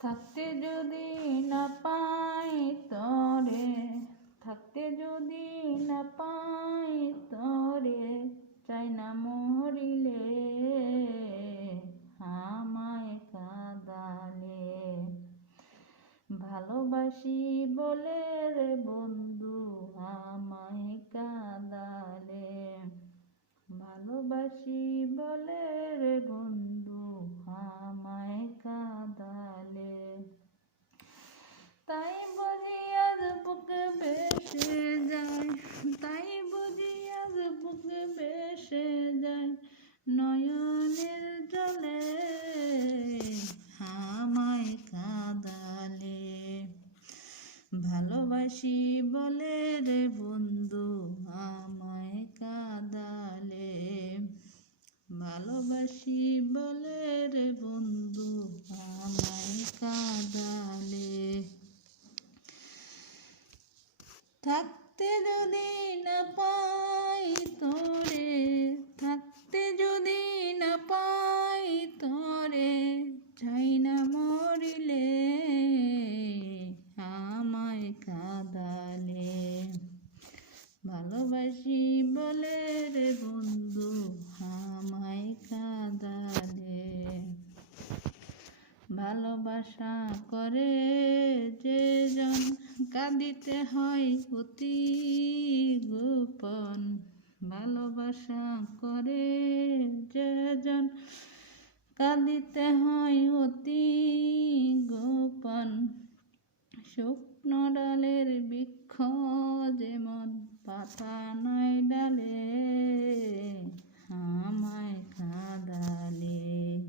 থাকতে যদি না পাই তরে, থাকতে যদি না পাই তরে, চাই না মরিলে আমায় কাঁদালে। ভালোবাসি বলে রে বন্ধু, আমায় কাঁদালে। ভালোবাসি বলে রে বন্ধু নয়নের জলে আমায় কাঁদালে। ভালোবাসি বলে রে বন্ধু আমায় কাঁদালে। ভালোবাসি বলে রে বন্ধু আমায় কাঁদালে। থাকতে যদি ভালোবাসি বলে রে বন্ধু, আমায় কাঁদালে ভালোবাসা করে যে জন কাঁদিতে হয় অতি গোপন। ভালোবাসা করে যে জন কাঁদিতে হয় অতি গোপন। শুকনো ডালের বৃক্ষ যেমন ডালে, আমায় কাঁদালে।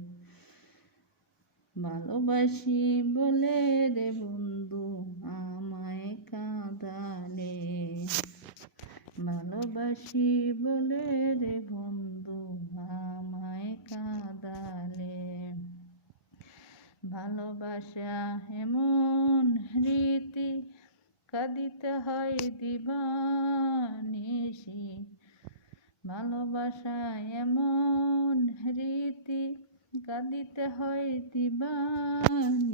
ভালোবাসি বলে রে বন্ধু, আমায় কাঁদালে। ভালোবাসি বলে রে বন্ধু, আমায় কাঁদালে। ভালোবাসা এমন রীতি কাঁদিতে হয় দিবানিসি ভালোবাসা এমন রীতি কাঁদিতে হয় দিবানিসি